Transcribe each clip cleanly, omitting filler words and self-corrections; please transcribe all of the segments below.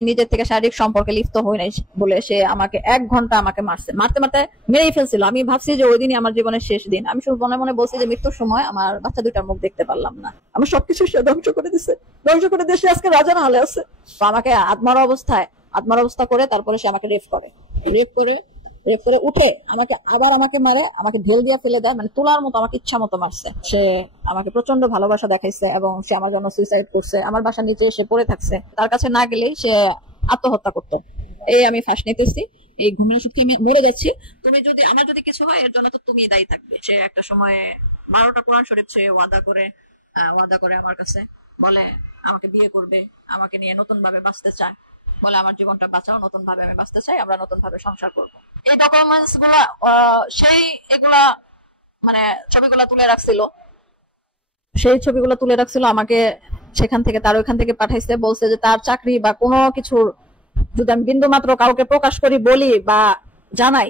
নিজের থেকে শারীরিক সম্পর্কে লিপ্ত হই নাই বলে সে আমাকে 1 ঘন্টা আমাকে মারছে, মারতে মারতে মেরেই ফেলছিল। আমি ভাবছি যে ওই দিনই আমার জীবনের শেষ দিন। আমি শুধু মনে মনে বলছি যে মৃত্যুর সময় আমার বাচ্চা দুইটার মুখ দেখতে পারলাম না। আমার সবকিছু সে ধ্বংস করে দিছে, ধ্বংস করে দিয়ে সে আজকে রাজা না হলে আছে। তো আমাকে আত্মার অবস্থা করে তারপরে সে আমাকে রেপ করে উঠে আমাকে মারে, আমাকে ঢেল দিয়ে ফেলে দেয়, মানে তোলার মতো আমাকে ইচ্ছা মতো মারছে। সে আমাকে প্রচন্ড ভালোবাসা দেখাইছে এবং সে আমার জন্য সুইসাইড করছে। আমার বাসার নিচে এসে পড়ে থাকছে, তার কাছে না গেলেই সে আত্মহত্যা করতো। এই আমি ফাঁস নিতেছি, এই ঘুমের ওষুধকে আমি মরে যাচ্ছি, আমার যদি কিছু হয় এর জন্য তো তুমি দায়ী থাকবে। সে একটা সময়ে 12টা কোরআন শরীফ সে ওয়াদা করে আমার কাছে, বলে আমাকে বিয়ে করবে, আমাকে নিয়ে নতুন ভাবে বাঁচতে চায়, বলে আমার জীবনটা বাঁচাও, নতুন ভাবে আমি বাঁচতে চাই, আমরা নতুন ভাবে সংসার করবো। এই ডকুমেন্টস গুলা এগুলা মানে ছবিগুলো তুলে রাখছিল আমাকে সেখান থেকে, তার ওইখান থেকে পাঠাইছে, বলছে যে তার চাকরি বা কোনো কিছুর যদি আমি বিন্দু মাত্র কাউকে প্রকাশ করি, বলি বা জানাই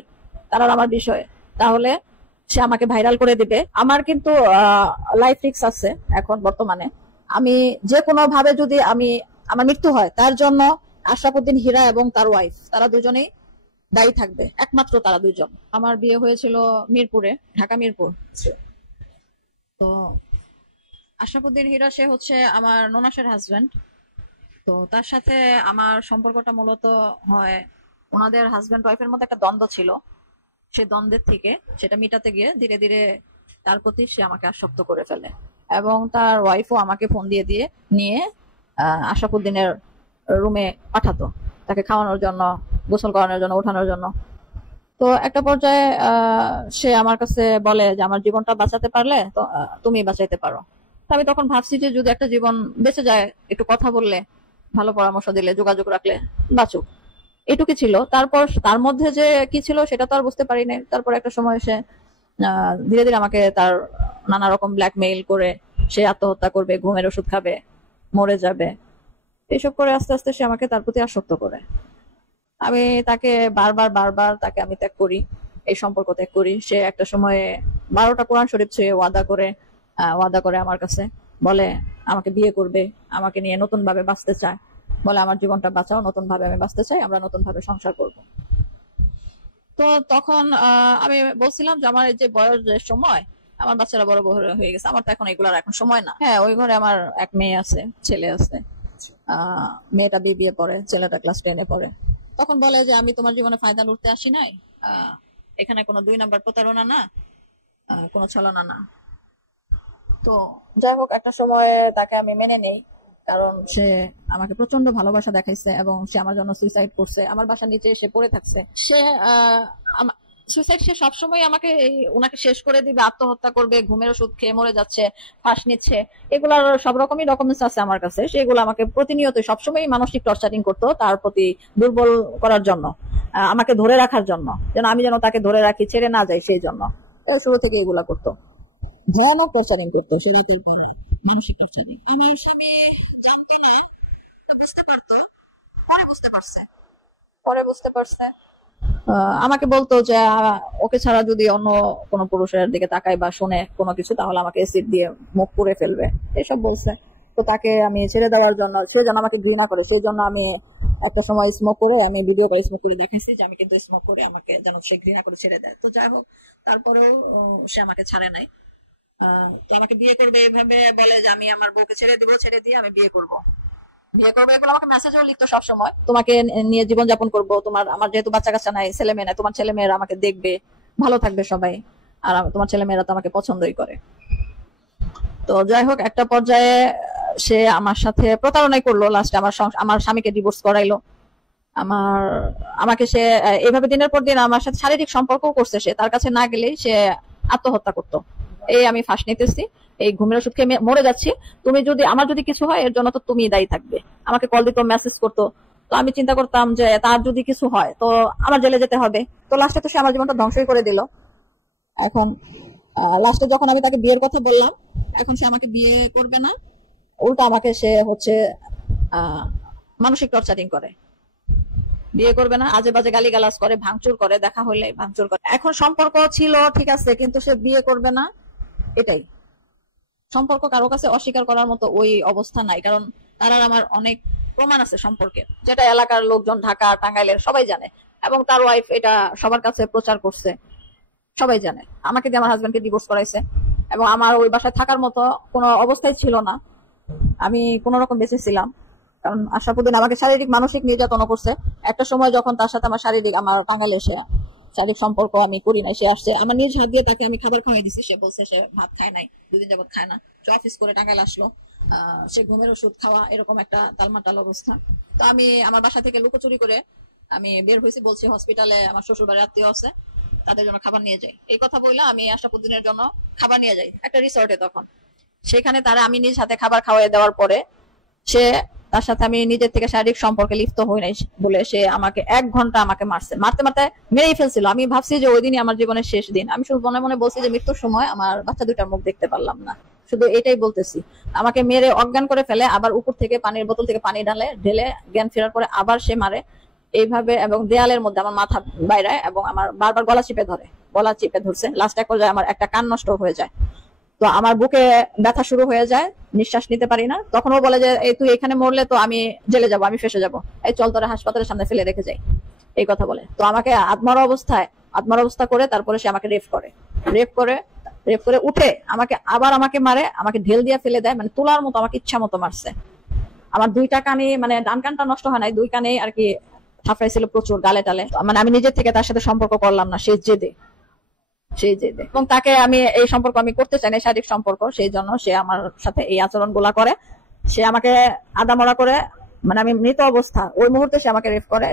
তারা আমার বিষয়ে, তাহলে সে আমাকে ভাইরাল করে দিবে। আমার কিন্তু লাইফ রিস্ক আছে এখন বর্তমানে। আমি যে কোনো ভাবে যদি আমার মৃত্যু হয়, তার জন্য আশরাফুদ্দিন হীরা এবং তার ওয়াইফ, তারা দুজনেই দায়ী থাকবে, একমাত্র তারা দুজন। আমার বিয়ে হয়েছিল মিরপুরে, ঢাকা মিরপুর। তো আশরাফুদ্দিন হীরা সে হচ্ছে আমার ননাসের হাজবেন্ড। তো তার সাথে আমার সম্পর্কটা মূলত হয়, ওনাদের হাজবেন্ড ওয়াইফের মধ্যে একটা দ্বন্দ্ব ছিল, সে দ্বন্দ্বের থেকে সেটা মিটাতে গিয়ে ধীরে ধীরে তার প্রতি সে আমাকে আসক্ত করে ফেলে এবং তার ওয়াইফও আমাকে ফোন দিয়ে নিয়ে আশরাফুদ্দিনের রুমে পাঠাতো, তাকে খাওয়ানোর জন্য, গোসল করানোর জন্য, ওঠানোর জন্য। তো একটা পর্যায়ে সে আমার কাছে বলে যে আমার জীবনটা বাঁচাতে পারলে তো তুমি বাঁচাইতে পারো। তো আমি তখন ভাবছি যে যদি একটা জীবন বেঁচে যায়, একটু কথা বললে, ভালো পরামর্শ দিলে, যোগাযোগ রাখলে বাঁচুক, এটুকু ছিল। তারপর তার মধ্যে যে কি ছিল সেটা তো আর বুঝতে পারি নাই। তারপর একটা সময় সে ধীরে ধীরে আমাকে তার নানা রকম ব্ল্যাকমেইল করে সে আত্মহত্যা করবে, ঘুমের ওষুধ খাবে, মরে যাবে, এইসব করে আস্তে আস্তে সে আমাকে তার প্রতি আসক্ত করে। আমি তাকে বারবার তাকে আমি এই সম্পর্ক ত্যাগ করি। সে একটা সময়ে 12টা কোরআন শরীফ সে ওয়াদা করে আমার কাছে, বলে আমাকে বিয়ে করবে, আমাকে নিয়ে নতুন ভাবে বাঁচতে চায়, বলে আমার জীবনটা বাঁচাও, নতুন ভাবে আমি বাঁচতে চাই, আমরা নতুন ভাবে সংসার করব। তো তখন আমি বলছিলাম যে আমার এই যে বয়স, যে সময়, আমার বাচ্চারা বড় বড় হয়ে গেছে, আমার তো এখন এগুলার এখন সময় না। হ্যাঁ, ওই ঘরে আমার এক মেয়ে আছে, ছেলে আছে। মেয়েটা বিবিএ পড়ে, ছেলেটা ক্লাস 10-এ পড়ে। তখন বলে যে আমি তোমার জীবনে ফায়দা লুটতে আসি নাই, এখানে কোনো 2 নাম্বার প্রতারণা না, কোনো ছলনা না। তো যাই হোক, একটা সময় তাকে আমি মেনে নেই, কারণ সে আমাকে প্রচন্ড ভালোবাসা দেখাইছে এবং সে আমার জন্য সুইসাইড করছে, আমার বাসার নিচে এসে পড়ে থাকছে। সুইসাইড সে সবসময় ওনাকে শেষ করে দিবে, আত্মহত্যা করবে, ঘুমের ওষুধ খেয়ে মরে যাচ্ছে, ফাঁস নিচ্ছে, এগুলার সব রকমই ডকুমেন্টস আছে আমার কাছে। সেগুলো আমাকে প্রতিনিয়ত সবসময় মানসিক টর্চারিং করতো, তার প্রতি দুর্বল করার জন্য, আমাকে ধরে রাখার জন্য, আমি যেন তাকে ধরে রাখি, ছেড়ে না যাই, সেই জন্য শুরু থেকে এগুলা করতো, ভয়ানক টর্চারিং করতো। শুরুতেই মানসিক টর্চারিং আমার স্বামী জানতো না, বুঝতে পারতো, পরে বুঝতে পারছে। আমাকে বলতো যে ওকে ছাড়া যদি অন্য কোনো পুরুষের দিকে তাকায় বা শুনে কোনো কিছু, তাহলে আমাকে এসিড দিয়ে মুখ পুড়ে ফেলবে, এসব বলছে। তো তাকে আমি ছেড়ে দেওয়ার জন্য, সে যেন আমাকে ঘৃণা করে, সেই জন্য আমি একটা সময় স্মোক করে, আমি ভিডিও করে স্মোক করে দেখাইছি যে আমি কিন্তু স্মোক করে, আমাকে যেন সে ঘৃণা করে ছেড়ে দেয়। তো যাই হোক, তারপরেও সে আমাকে ছাড়ে নাই। তো আমাকে বিয়ে করবে এভাবে বলে যে আমি আমার বউকে ছেড়ে দিয়ে আমি বিয়ে করবো, এগুলো আমাকে মেসেজও লিখতো সবসময়, তোমাকে নিয়ে জীবনযাপন করবো, আমার যেহেতু বাচ্চা কাচ্চা নাই, ছেলে মেয়ে নাই, তোমার ছেলে মেয়েরা আমাকে দেখবে, ভালো থাকবে সবাই, আর তোমার ছেলে মেয়েরা তো আমাকে পছন্দই করে। তো যাই হোক, একটা পর্যায়ে সে আমার সাথে প্রতারণাই করলো, লাস্টে আমার স্বামীকে ডিভোর্স করাইলো। আমাকে সে এইভাবে দিনের পর দিন আমার সাথে শারীরিক সম্পর্ক করছে। সে তার কাছে না গেলেই সে আত্মহত্যা করতো। এই আমি ফাঁস নিতেছি, এই ঘুমের ওষুধ খেয়ে মরে যাচ্ছি, আমার যদি কিছু হয় এর জন্য তো তুমি দায়ী থাকবে। আমাকে কল দিত, মেসেজ করতো। তো আমি চিন্তা করতাম যে তার যদি কিছু হয় তো আমার জেলে যেতে হবে। তো লাস্টে তো সে আমার জীবনটা ধ্বংসই করে দিল। এখন লাস্টে যখন আমি তাকে বিয়ের কথা বললাম, এখন সে আমাকে বিয়ে করবে না, উল্টা আমাকে সে হচ্ছে মানসিক টর্চারিং করে, বিয়ে করবে না, আজে বাজে গালিগালাজ করে, ভাঙচুর করে, দেখা হইলে ভাঙচুর করে। এখন সম্পর্ক ছিল ঠিক আছে, কিন্তু সে বিয়ে করবে না, এটাই। সম্পর্ক কারো কাছে অস্বীকার করার মতো ওই অবস্থা নাই, কারণ তার আর আমার অনেক প্রমাণ আছে সম্পর্কে, যেটা এলাকার লোকজন ঢাকা টাঙ্গাইলের সবাই জানে, এবং তার ওয়াইফ এটা সবার কাছে প্রচার করছে, সবাই জানে। আমাকে দিয়ে আমার হাজবেন্ডকে ডিভোর্স করাইছে, এবং আমার ওই বাসায় থাকার মতো কোনো অবস্থায় ছিল না, আমি কোন রকম বেঁচে ছিলাম। কারণ আশরাফুদ্দিন আমাকে শারীরিক মানসিক নির্যাতন করছে। একটা সময় যখন তার সাথে আমার আমার টাঙ্গাইলে এসে শারীরিক সম্পর্ক আমি করি নাই, সে আসছে আমার নিজ হাত দিয়ে তাকে আমি খাবার খাওয়াই দিছি। সে বলছে সে ভাত খায় নাই, 2 দিন যাবত খায় না। সে অফিস করে টাঙ্গাইল আসলো, সে ঘুমের ওষুধ খাওয়া, এরকম একটা তালমাটাল অবস্থা। তো আমি আমার বাসা থেকে লুকোচুরি করে আমি বের হয়েছি, বলছি হসপিটালে আমার শ্বশুর বাড়ির আত্মীয় আছে, তাদের জন্য খাবার নিয়ে যাই। এই কথা বললাম আমি আশরাফুদ্দিনের জন্য খাবার নিয়ে যাই একটা রিসোর্টে। তখন সেখানে তারা আমি নিজ হাতে খাবার খাওয়াই দেওয়ার পরে সে তার সাথে আমি নিজের থেকে শারীরিক সম্পর্কে লিপ্ত হই নাই বলে সে আমাকে 1 ঘন্টা আমাকে মারছে, মারতে মারতে মেরেই ফেলছিল। আমি ভাবছি যে ওই দিনই আমার জীবনের শেষ দিন। আমি শুধু মনে মনে বলছি যে মৃত্যুর সময় আমার বাচ্চা 2টার মুখ দেখতে পারলাম না, শুধু এটাই বলতেছি। আমাকে মেরে অজ্ঞান করে ফেলে, আবার উপর থেকে পানির বোতল থেকে পানি ঢেলে জ্ঞান ফেরার পরে আবার সে মারে এইভাবে, এবং দেয়ালের মধ্যে আমার মাথা বাইরে, এবং আমার বারবার গলা চিপে ধরছে। লাস্ট এক পর্যায়ে আমার একটা কান নষ্ট হয়ে যায়। তো আমার বুকে ব্যথা শুরু হয়ে যায়, নিঃশ্বাস নিতে পারি না। তখন ও বলে যে এই তুই এখানে মরলে তো আমি জেলে যাব, আমি ফেসে যাব, এই চল তোরে হাসপাতালের সামনে ফেলে রেখে যাই, এই কথা বলে। তো আমাকে আত্মার অবস্থা করে তারপরে সে আমাকে রেপ করে উঠে আমাকে মারে, আমাকে ঢেল দিয়ে ফেলে দেয়, মানে তোলার মতো আমাকে ইচ্ছা মতো মারছে। আমার 2টা কানে, মানে ডান কানটা নষ্ট হয় নাই, 2 কানে আর কি থাপড়াইছিল প্রচুর, গালে টালে। মানে আমি নিজের থেকে তার সাথে সম্পর্ক করলাম না, সেই জেদে। এবং তাকে আমি এই সম্পর্ক আমি করতে চাই না, শারীরিক সম্পর্ক, সেই জন্য সে আমার সাথে এই আচরণ গুলা করে। সে আমাকে আদামরা করে, মানে আমি মৃত অবস্থা ওই মুহূর্তে সে আমাকে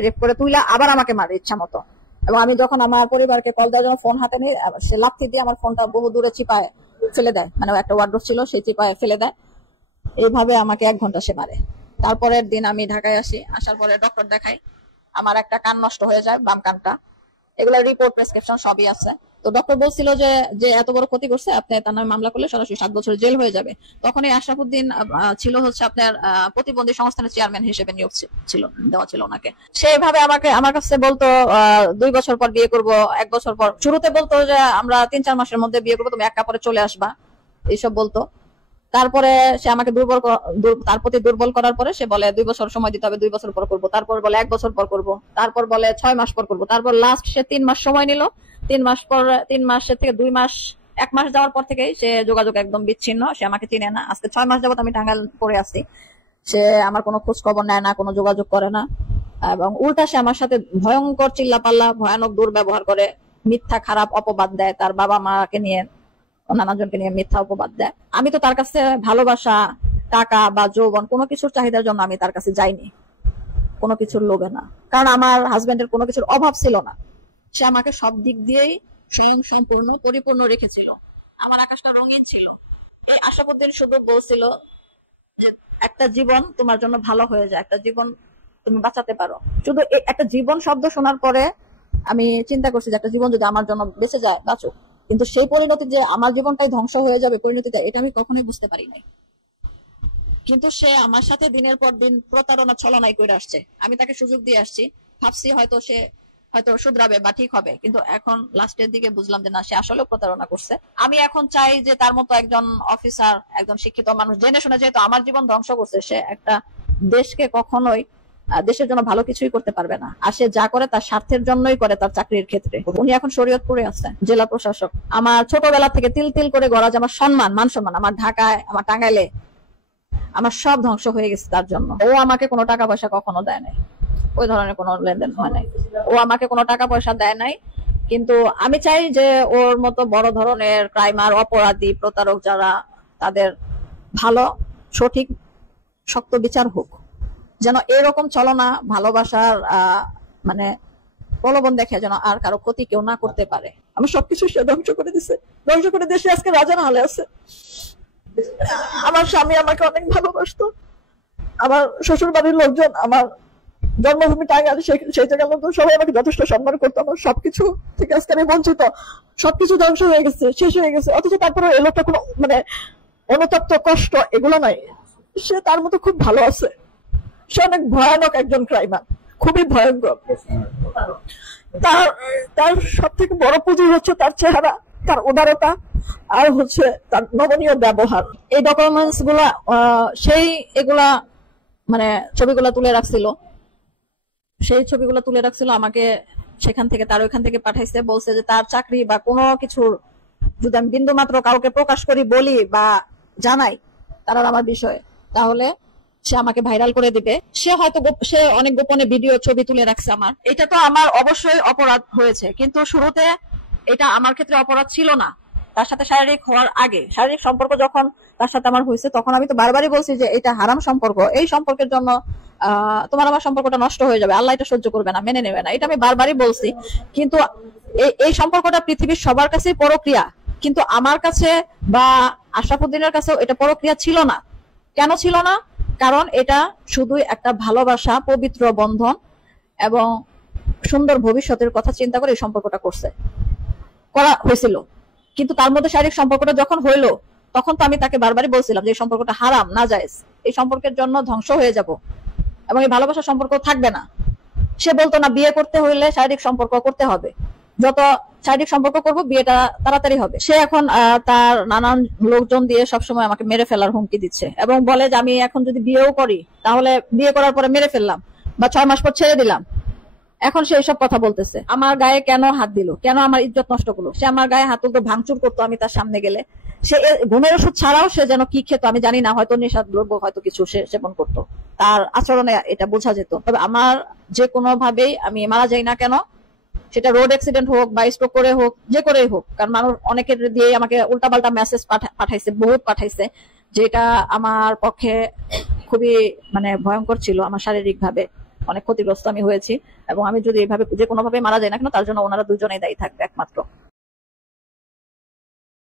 রেপ করে তুইলা আবার আমাকে মারে ইচ্ছা মতো। এবং আমি যখন আমার পরিবারকে কল দেওয়ার জন্য ফোন হাতে নিই, সে লাথি দিয়ে আমার ফোনটা বহু দূরে চিপায় ফেলে দেয়, মানে একটা ওয়ার্ডরোব ছিল সেই চিপায় ফেলে দেয়। এইভাবে আমাকে 1 ঘন্টা সে মারে। তারপরের দিন আমি ঢাকায় আসি, আসার পরে ডক্টর দেখাই, আমার একটা কান নষ্ট হয়ে যায়, বাম কানটা। এগুলা রিপোর্ট প্রেসক্রিপশন সবই আছে। তো ডক্টর বলছিল যে এত বড় ক্ষতি করছে, আপনি তার নামে মামলা করলে সরাসরি 7 বছর জেল হয়ে যাবে। তখন এই আশরাফুদ্দিন ছিল হচ্ছে আপনার প্রতিবন্ধী সংস্থানের চেয়ারম্যান হিসেবে নিয়োগ দেওয়া ছিল ওনাকে। সেভাবে আমার কাছে বলতো 2 বছর পর বিয়ে করব, 1 বছর পর। শুরুতে বলতো যে আমরা 3-4 মাসের মধ্যে বিয়ে করবো, তুমি 1 কাপড়ে চলে আসবা, এইসব বলতো। তারপরে সে আমাকে তার প্রতি দুর্বল করার পরে সে বলে 2 বছর সময় দিতে হবে, 2 বছর পর করবো। তারপর বলে 1 বছর পর করবো, তারপর বলে 6 মাস পর করবো। তারপর লাস্ট সে 3 মাস সময় নিল। 3 মাসের থেকে 2 মাস, 1 মাস যাওয়ার পর থেকেই সে যোগাযোগ একদম বিচ্ছিন্ন। সে আমাকে চিনে না। আজকে 6 মাস যাবত আমি টাঙ্গাইল পড়ে আসছি, সে আমার কোনো খোঁজ খবর নেয় না, কোনো যোগাযোগ করে না। এবং উল্টা সে আমার সাথে ভয়ঙ্কর চিল্লাপাল্লা, ভয়ানক দুর্ব্যবহার করে, মিথ্যা খারাপ অপবাদ দেয়, তার বাবা মাকে নিয়ে, নানাজনকে নিয়ে মিথ্যা অপবাদ দেয়। আমি তো তার কাছে ভালোবাসা, টাকা বা যৌবন কোনো কিছুর চাহিদার জন্য আমি তার কাছে যাইনি, কোনো কিছুর লোভে না। কারণ আমার হাজবেন্ডের কোনো কিছুর অভাব ছিল না, সে আমাকে সব দিক দিয়েই স্বয়ং সম্পূর্ণ পরিপূর্ণ রেখেছিল। আমার আকাশটা রঙিন ছিল। এই আশরাফুদ্দিন শুধু বলছিল যে একটা জীবন তোমার জন্য ভালো হয়ে যায়, একটা জীবন তুমি বাঁচাতে পারো। শুধু একটা জীবন শব্দ শোনার পরে আমি চিন্তা করছি যে একটা জীবন যদি আমার জন্য বেঁচে যায়, বাঁচুক। কিন্তু সেই পরিণতি যে আমার জীবনটাই ধ্বংস হয়ে যাবে পরিণতিটা, এটা আমি কখনোই বুঝতে পারি নাই। কিন্তু সে আমার সাথে দিনের পর দিন প্রতারণা ছলনাই করে আসছে। আমি তাকে সুযোগ দিয়ে আসছি, ভাবছি সে হয়তো শুধরাবে বা ঠিক হবে, কিন্তু এখন লাস্টের দিকে বুঝলাম যে না, সে আসলেও প্রতারণা করছে। আমি এখন চাই যে তার মতো একজন অফিসার, একজন শিক্ষিত মানুষ, জেনে শুনে যেহেতু আমার জীবন ধ্বংস করছে, সে একটা দেশকে কখনোই, দেশের জন্য ভালো কিছুই করতে পারবে না। আর সে যা করে তার স্বার্থের জন্যই করে, তার চাকরির ক্ষেত্রে। উনি এখন শরীয়তপুরে আছে, জেলা প্রশাসক। আমার ছোটবেলা থেকে তিল তিল করে গড়া যে আমার মান সম্মান, আমার ঢাকায়, আমার টাঙ্গাইলে, আমার সব ধ্বংস হয়ে গেছে তার জন্য। ও আমাকে কোনো টাকা পয়সা কখনো দেয় নাই, ওই ধরনের কোনো লেনদেন হয় নাই। ও আমাকে কোনো টাকা পয়সা দেয় নাই। কিন্তু আমি চাই যে ওর মতো বড় ধরনের ক্রাইমার, অপরাধী, প্রতারক যারা, তাদের ভালো, সঠিক, শক্ত বিচার হোক, যেন এরকম চলনা, ভালোবাসার মানে প্রলোভন দেখে যেন আর কারো ক্ষতি কেউ না করতে পারে। আমি সবকিছু সে ধ্বংস করে দিছে, ধ্বংস করে দেশে আজকে রাজা হলে আছে। আমার স্বামী আমাকে অনেক ভালোবাসতো, আমার শ্বশুর বাড়ির লোকজন, আমার জন্মভূমি টাঙ্গাইল, সেই জায়গার লোকজন সবাই আমাকে যথেষ্ট সম্মান করতো। আমার সবকিছু থেকে আজকে আমি বঞ্চিত, সবকিছু ধ্বংস হয়ে গেছে, শেষ হয়ে গেছে। অথচ তারপরে এই লোকটা কোনো মানে অনুতপ্ত, কষ্ট এগুলো নাই, সে তার মতো খুব ভালো আছে। সে অনেক ভয়ানক একজন ক্রাইমার, খুবই ভয়ঙ্কর। তার সব থেকে বড় পুঁজি হচ্ছে তার চেহারা, তার উদারতা, আর হচ্ছে তার নমনীয় ব্যবহার। এই ডকুমেন্টস গুলা এগুলা মানে ছবিগুলো তুলে রাখছিল, সেই ছবিগুলো তুলে রাখছিল আমাকে সেখান থেকে, তার ওইখান থেকে পাঠাইছে, বলছে যে তার চাকরি বা কোনো কিছুর যদি আমি বিন্দু মাত্র কাউকে প্রকাশ করি, বলি বা জানাই তারা আমার বিষয়ে, তাহলে সে আমাকে ভাইরাল করে দিবে। সে হয়তো সে অনেক গোপনে ভিডিও ছবি তুলে রাখছে আমার। এটা তো আমার অবশ্যই অপরাধ হয়েছে, কিন্তু শুরুতে এটা আমার ক্ষেত্রে অপরাধ ছিল না। তার সাথে শারীরিক হওয়ার আগে, শারীরিক সম্পর্ক যখন তার সাথে আমার হয়েছে, তখন আমি তো বারবারই বলছি যে এটা হারাম সম্পর্ক, এই সম্পর্কের জন্য তোমার আমার সম্পর্কটা নষ্ট হয়ে যাবে, আল্লাহ এটা সহ্য করবে না, মেনে নেবে না, এটা আমি বারবারই বলছি। কিন্তু এই সম্পর্কটা পৃথিবীর সবার কাছেই পরক্রিয়া, কিন্তু আমার কাছে বা আশরাফুদ্দিনের কাছেও এটা পরক্রিয়া ছিল না। কেন ছিল না? কারণ এটা শুধুই একটা ভালোবাসা, পবিত্র বন্ধন এবং সুন্দর ভবিষ্যতের কথা চিন্তা করে এই সম্পর্কটা করা হয়েছিল। কিন্তু তার মধ্যে শারীরিক সম্পর্কটা যখন হইলো, তখন তো আমি তাকে বারবারই বলছিলাম যে এই সম্পর্কটা হারাম, নাজায়েজ, এই সম্পর্কের জন্য ধ্বংস হয়ে যাব এবং এই ভালোবাসার সম্পর্ক থাকবে না। সে বলতো না, বিয়ে করতে হইলে শারীরিক সম্পর্ক করতে হবে, যত শারীরিক সম্পর্ক করব বিয়েটা তাড়াতাড়ি হবে। সে এখন তার নানান লোকজন দিয়ে সবসময় আমাকে মেরে ফেলার হুমকি দিচ্ছে এবং বলে যে আমি এখন যদি বিয়েও করি, তাহলে বিয়ে করার পরে মেরে ফেললাম বা 6 মাস পর ছেড়ে দিলাম। এখন সে এইসব কথা বলতেছে। আমার গায়ে কেন হাত দিল, কেন আমার ইজ্জত নষ্ট করলো? সে আমার গায়ে হাত তুলতো, ভাঙচুর করতো আমি তার সামনে গেলে। সে ঘুমের ওষুধ ছাড়াও সে যেন কি খেত আমি জানি না, হয়তো নেশার দ্রব্য হয়তো কিছু সে সেবন করতো, তার আচরণে এটা বোঝা যেত। তবে আমার যে কোনো ভাবেই আমি মারা যাই না কেন, সেটা রোড অ্যাক্সিডেন্ট হোক বা স্ট্রোক করে হোক, যে করেই হোক, কারণ মানুষ অনেকের দিয়ে আমাকে উল্টাপাল্টা মেসেজ পাঠাইছে, বহুত পাঠাইছে, যেটা আমার পক্ষে খুবই মানে ভয়ঙ্কর ছিল। আমার শারীরিক ভাবে অনেক ক্ষতিগ্রস্ত আমি হয়েছি এবং আমি যদি এইভাবে যে কোনো ভাবে মারা যায় না কেন, তার জন্য ওনারা দুজনেই দায়ী থাকবে একমাত্র।